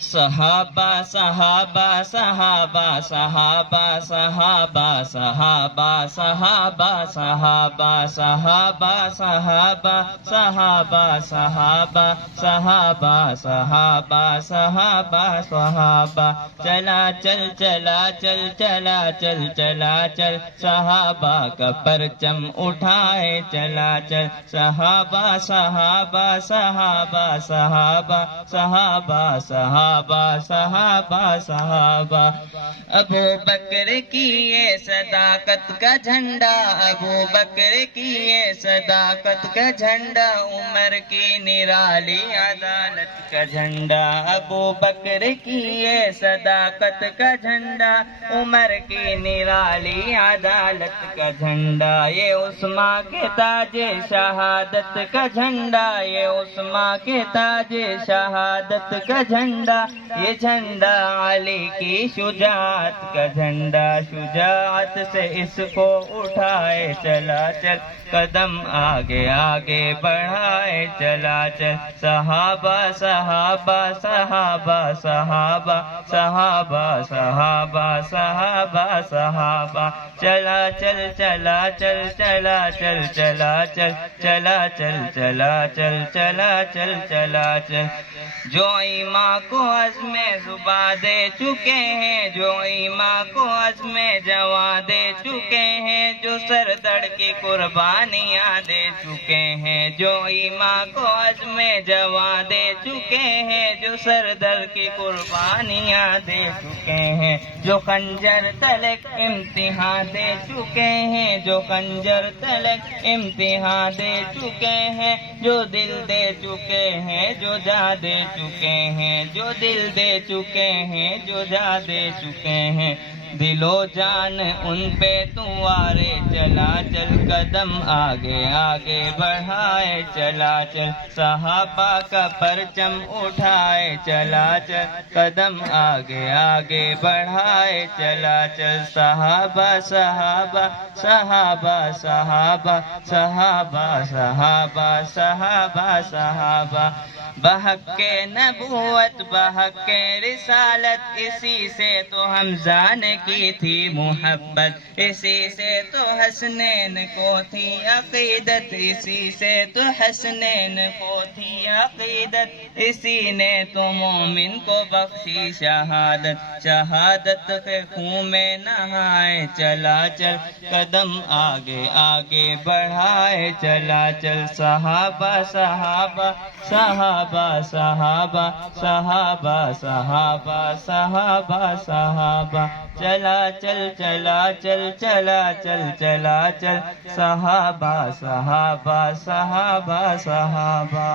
صحابہ صحابہ صحابہ صحابہ صحابہ صحابہ صحابہ صحابہ صحابہ صحابہ صحابہ صحابہ صحابہ صحابہ صحابہ صحابہ چلا چل چلا چل چلا چل چلا چل صحابہ کا پرچم اٹھائے چلا چل صحابہ صحابہ صحابہ صحابہ صحابہ صحابہ صحابہ صحابہ ابو بکر کی یہ صداقت کا جھنڈا ابو بکر کی یہ صداقت کا جھنڈا عمر کی نرالی عدالت کا جھنڈا ابو بکر کی یہ صداقت کا جھنڈا عمر کی نرالی عدالت کا جھنڈا یہ عثمان کے تاج شہادت کا جھنڈا یہ عثمان کے تاج شہادت کا جھنڈا یہ جھنڈا علی کی شجاعت کا جھنڈا شجاعت سے اس کو اٹھائے چلا چل قدم آگے آگے بڑھائے چلا چل صحابہ صحابہ صحابہ صحابہ صحابہ صحابہ صحابہ صحابہ چلا چل چلا چل چلا چل چلا چل چلا چل چلا چل چلا چل چلا چل جو ایمان کو عزم زباں دے چکے ہیں جو ایمان کو عزم جواں دے چکے ہیں جو سر دڑ کی قربانیاں دے چکے ہیں جو ایمان کو عزم جواں دے چکے ہیں جو سر دڑ کی قربانیاں دے چکے ہیں جو خنجر تلک امتحان دے چکے ہیں جو خنجر تلک امتحان دے چکے ہیں جو دل دے چکے ہیں جو جا دے چکے ہیں جو دل دے چکے ہیں جو جا دے چکے ہیں دل و جان ان پہ تمہارے چلا چل قدم آگے آگے بڑھائے چلا چل صحابہ کا پرچم اٹھائے چلا چل قدم آگے آگے بڑھائے چلا چل صحابہ صحابہ صحابہ صحابہ صحابہ صحابہ صحابہ صحابہ بحق کے نبوت بحق کے رسالت اسی سے تو حمزہ کی تھی محبت اسی سے تو حسنین کو تھی عقیدت اسی سے تو حسنین کو تھی عقیدت اسی نے تو مومن کو بخشی شہادت شہادت کے خون میں نہائے چلا چل قدم آگے آگے بڑھائے چلا چل صحابہ صحابہ صحابہ صحابہ صحابہ صحابہ صحابہ صحابہ چلا چل چلا چل چلا چل چلا چل صحابہ صحابہ صحابہ صحابہ